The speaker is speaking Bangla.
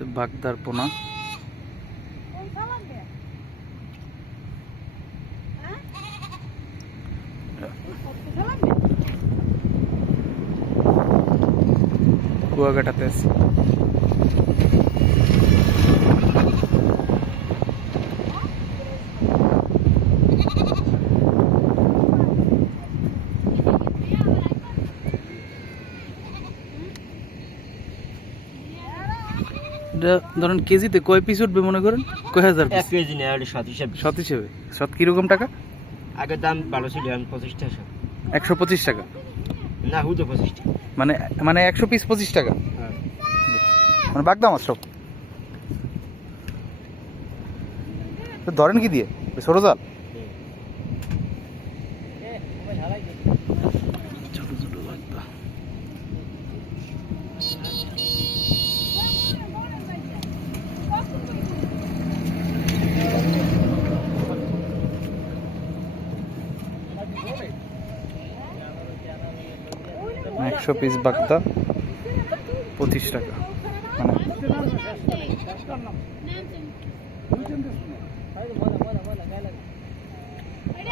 সে বাগদার পোনা। কুয়াকাটাতে আছে। এটা ধরেন কেজিতে কয় পিস উঠবে মনে করেন? কয় হাজার এক কেজি নেয় ওটা সাত হিসাবে। সত হিসেবে। সত কীরকম টাকা? আগের দাম ভালো ছিল এখন পঁচিশ টাকা একশো পঁচিশ টাকা। না হুতো পঁচিশ টাকা। মানে মানে একশো পিস পঁচিশ টাকা? হ্যাঁ। মানে বাগদা মাছ সব? ধরেন কি দিয়ে? ওই একশো পিস বাগদা পঁচিশ টাকা। মানে